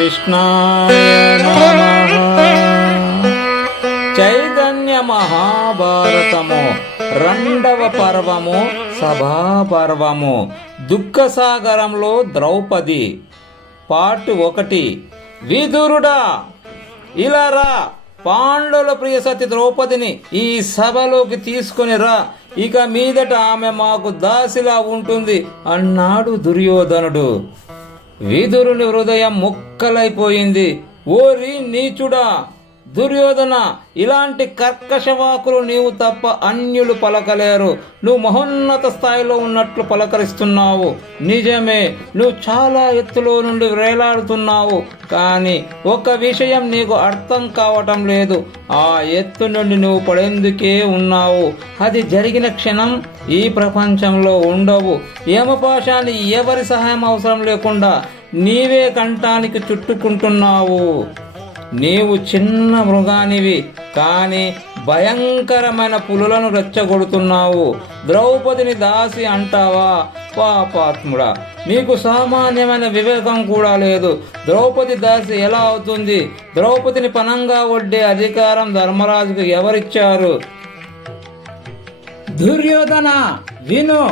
కృష్ణాయ నమః. చైతన్య మహాభారతము రెండవ పర్వము సభాపర్వము. దుఃఖసాగరంలో ద్రౌపది పార్ట్ 1. విదురుడా ఇలా రా, పాండవుల ప్రియసతి ద్రౌపదిని ఈ సభలోకి తీసుకుని రా, ఇక మీదట ఆమె మాకు దాసిలా ఉంటుంది అన్నాడు దుర్యోధనుడు. విదురుని హృదయం ముక్కలైపోయింది. ఓరి నీచుడా దుర్యోధన, ఇలాంటి కర్కశ వాకులు నీవు తప్ప అన్యులు పలకలేరు. నువ్వు మహోన్నత స్థాయిలో ఉన్నట్లు పలకరిస్తున్నావు. నిజమే, నువ్వు చాలా ఎత్తులో నుండి వేలాడుతున్నావు. కానీ ఒక విషయం నీకు అర్థం కావటం లేదు. ఆ ఎత్తు నుండి నువ్వు పడేందుకే ఉన్నావు. అది జరిగిన క్షణం ఈ ప్రపంచంలో ఉండవు. యమపాశాన్ని ఎవరి సహాయం అవసరం లేకుండా నీవే కంఠానికి చుట్టుకుంటున్నావు. నీవు చిన్న మృగానివి, కానీ భయంకరమైన పులులను రెచ్చగొడుతున్నావు. ద్రౌపదిని దాసి అంటావా? పాపాత్ముడా, నీకు సామాన్యమైన వివేకం కూడా లేదు. ద్రౌపది దాసి ఎలా అవుతుంది? ద్రౌపదిని పనంగా ఒడ్డే అధికారం ధర్మరాజుకు ఎవరిచ్చారు? దుర్యోధన విను,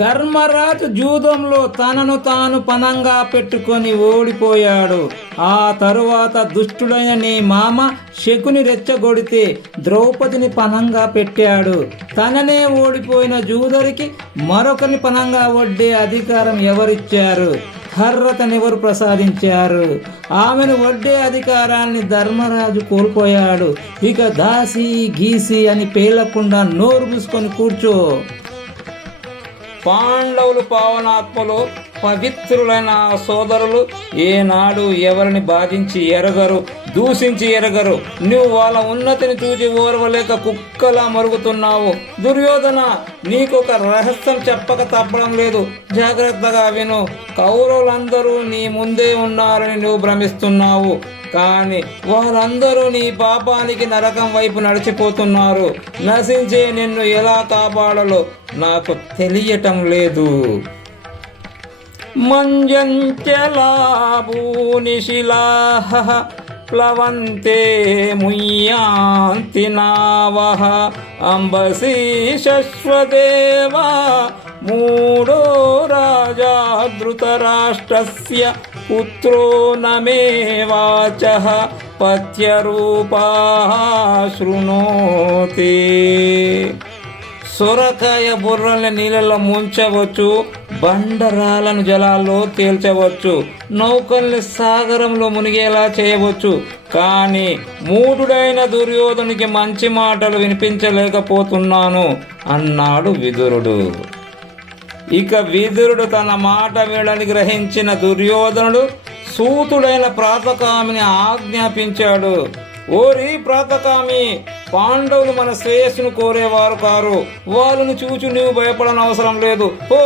ధర్మరాజు జూదంలో తనను తాను పనంగా పెట్టుకొని ఓడిపోయాడు. ఆ తరువాత దుష్టుడైన నీ మామ శకుని రెచ్చగొడితే ద్రౌపదిని పనంగా పెట్టాడు. తననే ఓడిపోయిన జూదరికి మరొకరిని పనంగా ఒడ్డే అధికారం ఎవరిచ్చారు? అర్హతనెవరు ప్రసాదించారు? ఆమెను వడ్డే అధికారాన్ని ధర్మరాజు కోల్పోయాడు. ఇక దాసి గీసి అని పేలకుండా నోరు మూసుకొని కూర్చో. పాండవులు పావనాత్మలు, పవిత్రులైన సోదరులు ఏనాడు ఎవరిని బాధించి ఎరగరు, దూషించి ఎరగరు. నువ్వు వాళ్ళ ఉన్నతిని చూసి ఓర్వలేక కుక్కలా మరుగుతున్నావు. దుర్యోధన, నీకొక రహస్యం చెప్పక తప్పడం లేదు. జాగ్రత్తగా విను. కౌరవులందరూ నీ ముందే ఉన్నారని నువ్వు భ్రమిస్తున్నావు, కానీ వారందరూ నీ పాపానికి నరకం వైపు నడిచిపోతున్నారు. నశించే నిన్ను ఎలా కాపాడాలో నాకు తెలియటం లేదు. మంజంచలాభూనిశిలాః ప్లవంతే ముయ్యాంతి నావః అంబసీ శశ్వదేవా మూఢో రాజా ధృతరాష్ట్రస్య పుత్రో నమే వాచః పత్యరూపాః శృణోతి. సొరకాయ బుర్రల్ని నీళ్ళలో ముంచవచ్చు, బండరాలను జలాల్లో తేల్చవచ్చు, నౌకల్ని సాగరంలో మునిగేలా చేయవచ్చు. కానీ మూఢుడైన దుర్యోధనునికి మంచి మాటలు వినిపించలేకపోతున్నాను అన్నాడు విదురుడు. ఇక విదురుడు తన మాట వీడని గ్రహించిన దుర్యోధనుడు సూతుడైన ప్రాతకామిని ఆజ్ఞాపించాడు. ఓరి ప్రాతకామి, పాండవులు మన శ్రేయస్సును కోరేవారు కారు. వాళ్ళను చూచి నీవు భయపడనవసరం లేదు. ఓ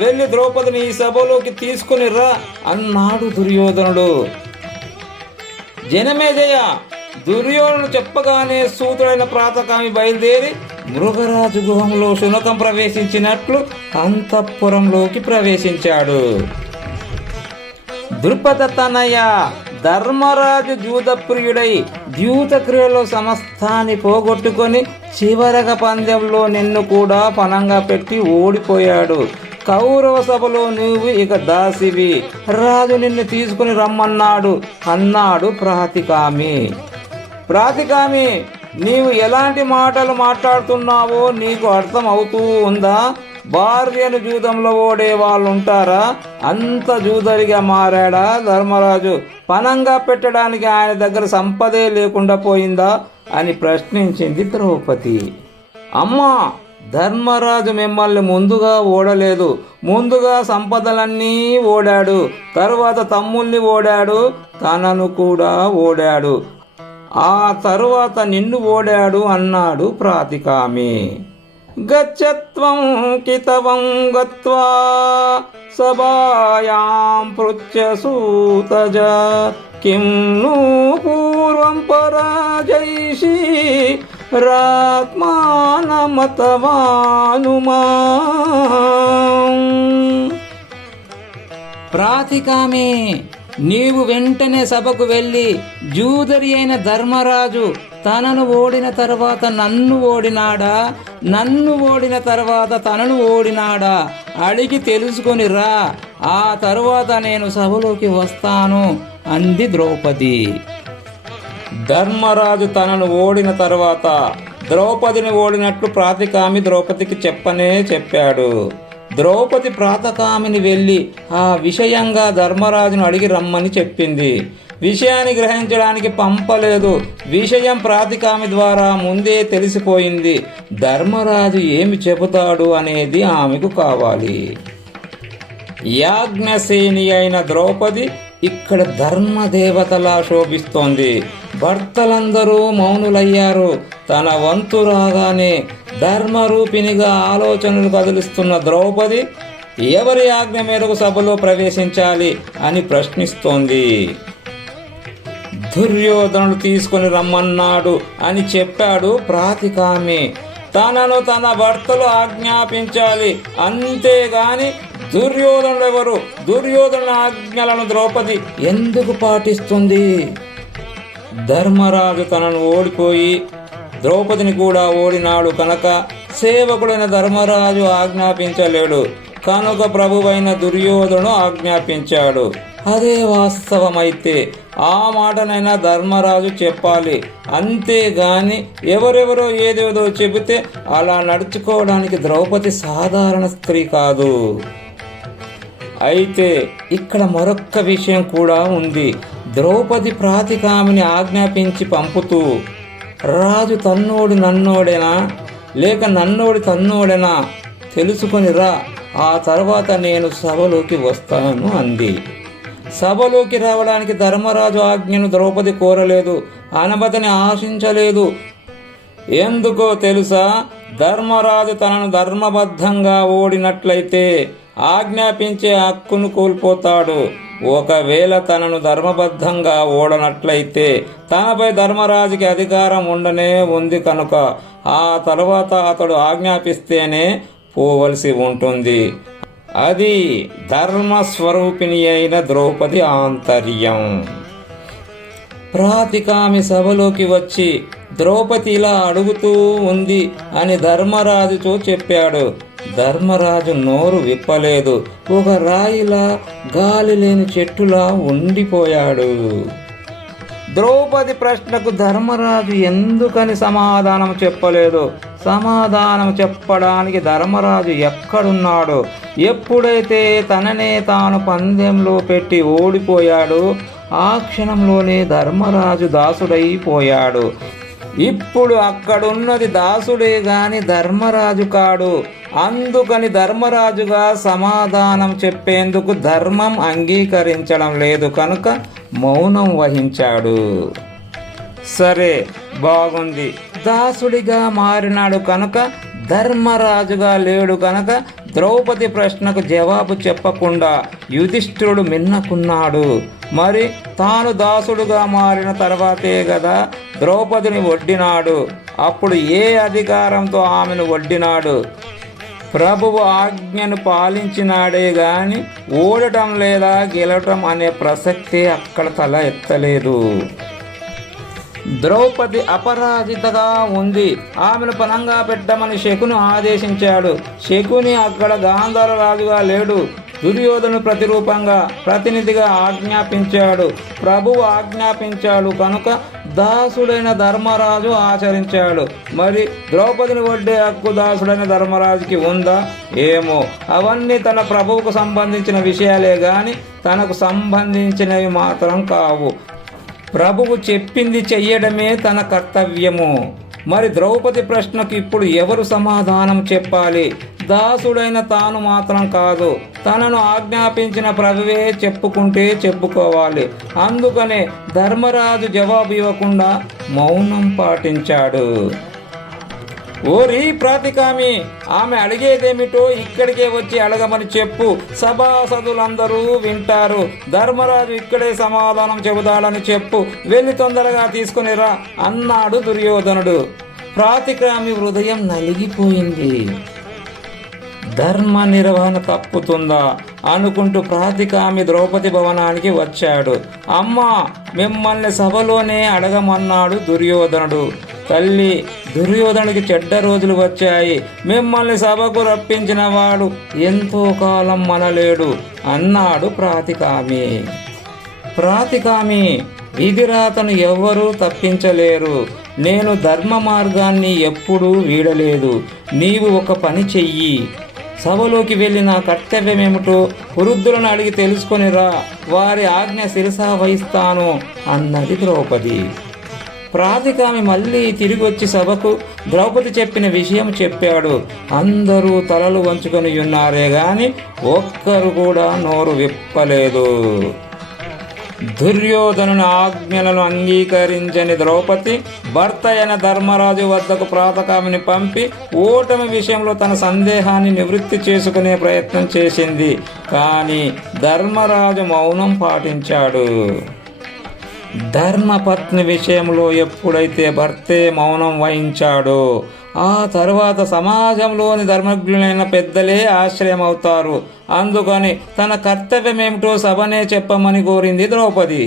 వెళ్ళి ద్రౌపదిని ఈ సభలోకి తీసుకుని రా అన్నాడు దుర్యోధనుడు. జనమేజయ, దుర్యోధనుడు చెప్పగానే సూతుడైన ప్రాతకామి బయలుదేరి మృగరాజు గృహంలో శునకం ప్రవేశించినట్లు అంతఃపురంలోకి ప్రవేశించాడు. ద్రుపద తనయ ధర్మరాజు జూదప్రియుడై ద్యూత క్రియలో సమస్తాన్ని పోగొట్టుకొని చివరగా పందెంలో నిన్ను కూడా పనంగా పెట్టి ఓడిపోయాడు. కౌరవ సభలో నువ్వు ఇక దాసివి. రాజు నిన్ను తీసుకుని రమ్మన్నాడు అన్నాడు ప్రాతికామి. ప్రాతికామి, నీవు ఎలాంటి మాటలు మాట్లాడుతున్నావో నీకు అర్థం అవుతూ ఉందా? భార్యను జూదంలో ఓడే వాళ్ళు ఉంటారా? అంత జూదరిగా మారాడా ధర్మరాజు? పనంగా పెట్టడానికి ఆయన దగ్గర సంపదే లేకుండా పోయిందా అని ప్రశ్నించింది ద్రౌపది. అమ్మా, ధర్మరాజు మిమ్మల్ని ముందుగా ఓడలేదు. ముందుగా సంపదలన్నీ ఓడాడు, తరువాత తమ్ముల్ని ఓడాడు, తనను కూడా ఓడాడు, ఆ తరువాత నిన్ను ఓడాడు అన్నాడు ప్రాతికామి. గచ్చత్వం కితవం గత్వా సభాయాం పృచ్ఛ సూతజ కిం ను పూర్వం పరాజైషి రాత్మానమతవానుమా. ప్రాతికామి, నీవు వెంటనే సభకు వెళ్ళి జూదరి అయిన ధర్మరాజు తనను ఓడిన తర్వాత నన్ను ఓడినాడా, నన్ను ఓడిన తర్వాత తనను ఓడినాడా అడిగి తెలుసుకొని రా, ఆ తరువాత నేను సభలోకి వస్తాను అంది ద్రౌపది. ధర్మరాజు తనను ఓడిన తర్వాత ద్రౌపదిని ఓడినట్లు ప్రాతికామి ద్రౌపదికి చెప్పాడు. ద్రౌపది ప్రాతకామిని వెళ్ళి ఆ విషయంగా ధర్మరాజును అడిగి రమ్మని చెప్పింది. విషయాన్ని గ్రహించడానికి పంపలేదు. విషయం ప్రాతికామి ద్వారా ముందే తెలిసిపోయింది. ధర్మరాజు ఏమి చెబుతాడు అనేది ఆమెకు కావాలి. యాజ్ఞసేని అయిన ద్రౌపది ఇక్కడ ధర్మదేవతలా శోభిస్తోంది. భర్తలందరూ మౌనులయ్యారు. తన వంతు రాగానే ధర్మరూపిణిగా ఆలోచనలు కదిలిస్తున్న ద్రౌపది ఎవరి ఆజ్ఞ మేరకు సభలో ప్రవేశించాలి అని ప్రశ్నిస్తోంది. దుర్యోధనుడు తీసుకొని రమ్మన్నాడు అని చెప్పాడు ప్రాతికామి. తనను తన భర్తలు ఆజ్ఞాపించాలి, అంతేగాని దుర్యోధనుడెవరు? దుర్యోధన ఆజ్ఞలను ద్రౌపది ఎందుకు పాటిస్తుంది? ధర్మరాజు తనను ఓడిపోయి ద్రౌపదిని కూడా ఓడినాడు కనుక సేవకుడైన ధర్మరాజు ఆజ్ఞాపించలేడు. కనుక ప్రభువైన దుర్యోధను ఆజ్ఞాపించాడు. అదే వాస్తవమైతే ఆ మాటనైనా ధర్మరాజు చెప్పాలి, అంతేగాని ఎవరెవరో ఏదేదో చెబితే అలా నడుచుకోవడానికి ద్రౌపది సాధారణ స్త్రీ కాదు. అయితే ఇక్కడ మరొక్క విషయం కూడా ఉంది. ద్రౌపది ప్రాతికామిని ఆజ్ఞాపించి పంపుతూ రాజు తన్నోడి నన్నోడేనా లేక నన్నోడి తన్నోడేనా తెలుసుకొని రా, ఆ తర్వాత నేను సభలోకి వస్తాను అంది. సభలోకి రావడానికి ధర్మరాజు ఆజ్ఞను ద్రౌపది కోరలేదు, అనుమతిని ఆశించలేదు. ఎందుకో తెలుసా? ధర్మరాజు తనను ధర్మబద్ధంగా ఓడినట్లయితే ఆజ్ఞాపించే హక్కును కోల్పోతాడు. ఒకవేళ తనను ధర్మబద్ధంగా ఓడనట్లయితే తనపై ధర్మరాజుకి అధికారం ఉండనే ఉంది కనుక ఆ తర్వాత అతడు ఆజ్ఞాపిస్తేనే పోవలసి ఉంటుంది. అది ధర్మస్వరూపిణి అయిన ద్రౌపది ఆంతర్యం. ప్రాతికామి సభలోకి వచ్చి ద్రౌపది ఇలా అడుగుతూ ఉంది అని ధర్మరాజుతో చెప్పాడు. ధర్మరాజు నోరు విప్పలేదు. ఒక రాయిలా గాలి లేని చెట్టులా ఉండిపోయాడు. ద్రౌపది ప్రశ్నకు ధర్మరాజు ఎందుకని సమాధానం చెప్పలేదు? సమాధానం చెప్పడానికి ధర్మరాజు ఎక్కడున్నాడు? ఎప్పుడైతే తననే తాను పందెంలో పెట్టి ఓడిపోయాడు, ఆ క్షణంలోనే ధర్మరాజు దాసుడైపోయాడు. ఇప్పుడు అక్కడున్నది దాసుడే గాని ధర్మరాజు కాడు. అందుకని ధర్మరాజుగా సమాధానం చెప్పేందుకు ధర్మం అంగీకరించడం లేదు కనుక మౌనం వహించాడు. సరే, బాగుంది. దాసుడిగా మారినాడు కనుక ధర్మరాజుగా లేడు కనుక ద్రౌపది ప్రశ్నకు జవాబు చెప్పకుండా యుధిష్ఠిరుడు మిన్నకున్నాడు. మరి తాను దాసుడుగా మారిన తర్వాతే కదా ద్రౌపదిని వడ్డినాడు. అప్పుడు ఏ అధికారంతో ఆమెను వడ్డినాడు? ప్రభువు ఆజ్ఞను పాలించినాడే గాని ఓడటం లేదా గెలవటం అనే ప్రసక్తే అక్కడ తల ఎత్తలేదు. ద్రౌపది అపరాజితగా ఉంది. ఆమెను పనంగా పెట్టమని శకుని ఆదేశించాడు. శకుని అక్కడ గాంధార రాజుగా లేడు. దుర్యోధను ప్రతిరూపంగా ప్రతినిధిగా ఆజ్ఞాపించాడు. ప్రభువు ఆజ్ఞాపించాడు కనుక దాసుడైన ధర్మరాజు ఆచరించాడు. మరి ద్రౌపదిని వడ్డే హక్కు దాసుడైన ధర్మరాజుకి ఉందా? ఏమో. అవన్నీ తన ప్రభువుకు సంబంధించిన విషయాలే గాని తనకు సంబంధించినవి మాత్రం కావు. ప్రభువు చెప్పింది చెయ్యడమే తన కర్తవ్యము. మరి ద్రౌపది ప్రశ్నకు ఇప్పుడు ఎవరు సమాధానం చెప్పాలి? దాసుడైన తాను మాత్రం కాదు, తనను ఆజ్ఞాపించిన ప్రభువే చెప్పుకుంటే చెప్పుకోవాలి. అందుకనే ధర్మరాజు జవాబు ఇవ్వకుండా మౌనం పాటించాడు. ఓరి ప్రాతికామి, ఆమె అడిగేదేమిటో ఇక్కడికే వచ్చి అడగమని చెప్పు. సభాసదులందరూ వింటారు. ధర్మరాజు ఇక్కడే సమాధానం చెబుతాడని చెప్పు. వెళ్ళి తొందరగా తీసుకుని రా అన్నాడు దుర్యోధనుడు. ప్రాతికామి హృదయం నలిగిపోయింది. ధర్మ నిర్వహణ తప్పుతుందా అనుకుంటూ ప్రాతికామి ద్రౌపది భవనానికి వచ్చాడు. అమ్మా, మిమ్మల్ని సభలోనే అడగమన్నాడు దుర్యోధనుడు. తల్లి, దుర్యోధనుడికి చెడ్డ రోజులు వచ్చాయి. మిమ్మల్ని సభకు రప్పించిన వాడు ఎంతో కాలం మనలేడు అన్నాడు ప్రాతికామి. ప్రాతికామి, విధిరాతను ఎవ్వరూ తప్పించలేరు. నేను ధర్మ మార్గాన్ని ఎప్పుడూ వీడలేదు. నీవు ఒక పని చెయ్యి. సభలోకి వెళ్ళి నా కర్తవ్యమేమిటో వృద్ధులను అడిగి తెలుసుకొనిరా. వారి ఆజ్ఞ శిరసా వహిస్తాను అన్నది ద్రౌపది. ప్రాతికామి మళ్ళీ తిరిగి వచ్చి సభకు ద్రౌపది చెప్పిన విషయం చెప్పాడు. అందరూ తలలు వంచుకొని ఉన్నారే గాని ఒక్కరు కూడా నోరు విప్పలేదు. దుర్యోధనుని ఆజ్ఞలను అంగీకరించని ద్రౌపది భర్త అయిన ధర్మరాజు వద్దకు ప్రాతకామిని పంపి ఓటమి విషయంలో తన సందేహాన్ని నివృత్తి చేసుకునే ప్రయత్నం చేసింది. కానీ ధర్మరాజు మౌనం పాటించాడు. ధర్మపత్ని విషయంలో ఎప్పుడైతే భర్తే మౌనం వహించాడో ఆ తర్వాత సమాజంలోని ధర్మజ్ఞులైన పెద్దలే ఆశ్రయం అవుతారు. అందుకని తన కర్తవ్యమేమిటో సభనే చెప్పమని కోరింది ద్రౌపది.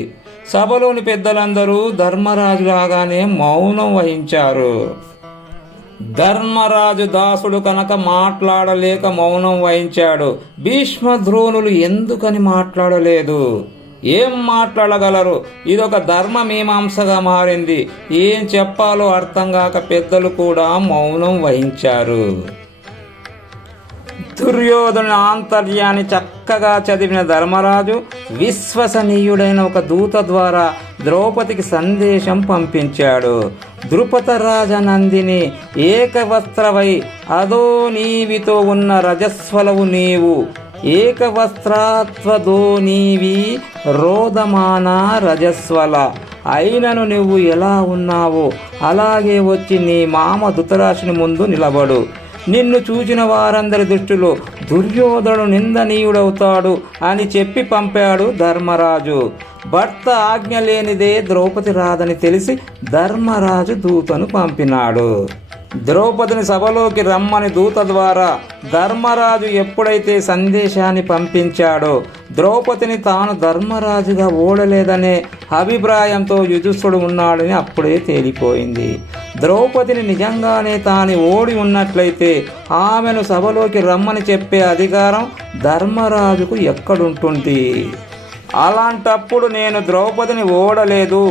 సభలోని పెద్దలందరూ ధర్మరాజులాగానే మౌనం వహించారు. ధర్మరాజు దాసుడు కనుక మాట్లాడలేక మౌనం వహించాడు. భీష్మ ద్రోణులు ఎందుకని మాట్లాడలేదు? ఏం మాట్లాడగలరు? ఇదొక ధర్మ మీమాంసగా మారింది. ఏం చెప్పాలో అర్థం కాక పెద్దలు కూడా మౌనం వహించారు. దుర్యోధను ఆంతర్యాన్ని చక్కగా చదివిన ధర్మరాజు విశ్వసనీయుడైన ఒక దూత ద్వారా ద్రౌపదికి సందేశం పంపించాడు. ద్రుపద రాజనందిని ఏకవస్త్రవై అదో నీవితో ఉన్న రజస్వలవు నీవు, ఏకవస్త్రాత్వదో నీవి రోదమాన రజస్వల. అయినను నువ్వు ఎలా ఉన్నావో అలాగే వచ్చి నీ మామ ధృతరాష్ట్రుని ముందు నిలబడు. నిన్ను చూచిన వారందరి దృష్టిలో దుర్యోధనుడు నిందనీయుడవుతాడు అని చెప్పి పంపాడు ధర్మరాజు. భర్త ఆజ్ఞ లేనిదే ద్రౌపది రాదని తెలిసి ధర్మరాజు దూతను పంపినాడు. ద్రౌపదిని సభలోకి రమ్మని దూత ద్వారా ధర్మరాజు ఎప్పుడైతే సందేశాన్ని పంపించాడో ద్రౌపదిని తాను ధర్మరాజుగా ఓడలేదనే అభిప్రాయంతో యుధిష్ఠుడు ఉన్నాడని అప్పుడే తేలిపోయింది. ద్రౌపదిని నిజంగానే తాను ఓడి ఉన్నట్లయితే ఆమెను సభలోకి రమ్మని చెప్పే అధికారం ధర్మరాజుకు ఎక్కడుంటుంది? అలాంటప్పుడు నేను ద్రౌపదిని ఓడలేదు,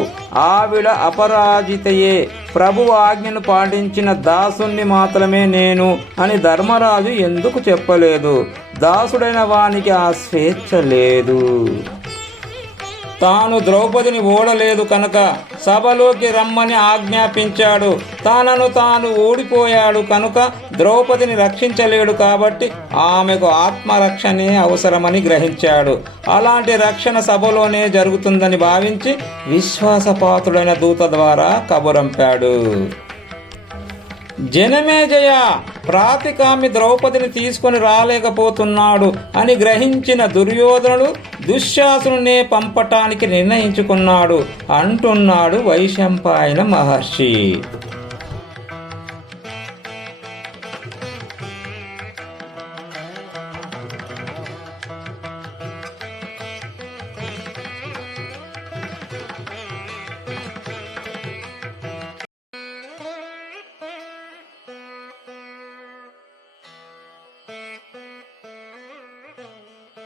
ఆవిడ అపరాజితయే, ప్రభువు ఆజ్ఞను పాటించిన దాసుణ్ణి మాత్రమే నేను అని ధర్మరాజు ఎందుకు చెప్పలేదు? దాసుడైన వానికి ఆ స్వేచ్ఛ లేదు. తాను ద్రౌపదిని ఓడలేదు కనుక సభలోకి రమ్మని ఆజ్ఞాపించాడు. తాను ఓడిపోయాడు కనుక ద్రౌపదిని రక్షించలేడు కాబట్టి ఆమెకు ఆత్మరక్షణే అవసరమని గ్రహించాడు. అలాంటి రక్షణ సభలోనే జరుగుతుందని భావించి విశ్వాసపాత్రుడైన దూత ద్వారా కబురంపాడు. జనమేజయ, ప్రాతికామి ద్రౌపదిని తీసుకొని రాలేకపోతున్నాడు అని గ్రహించిన దుర్యోధనుడు దుశ్శాసనునే పంపటానికి నిర్ణయించుకున్నాడు అంటున్నాడు వైశంపాయన మహర్షి.